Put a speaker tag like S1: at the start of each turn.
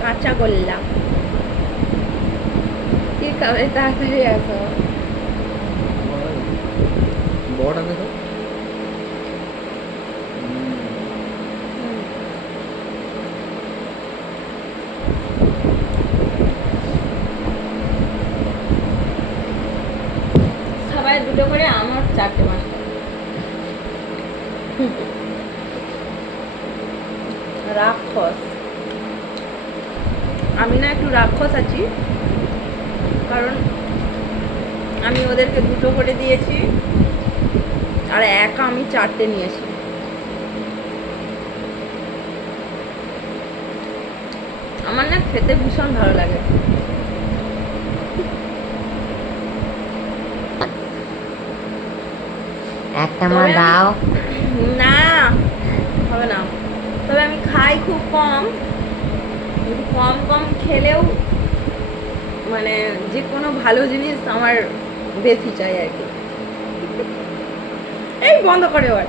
S1: কাঁচা গোল্লা। কি খাবে? তাড়াতাড়ি আসো।
S2: বড়টা দেখো।
S1: সবাই দুটো করে আমার চারটে রাক্ষস। আমি না একটু রাক্ষস আছি কারণ আমি ওদেরকে দুটো করে দিয়েছি আর একা আমি চারটে নিয়েছি। আমার না খেতে ভীষণ ভালো লাগে।
S3: একটা মা
S1: তবে
S3: দাও।
S1: না হবে না। তবে আমি খাই খুব কম। কম কম খেলেও মানে যে কোনো ভালো জিনিস আমার বেশি চাই আর কি। এই বন্ধ করে আর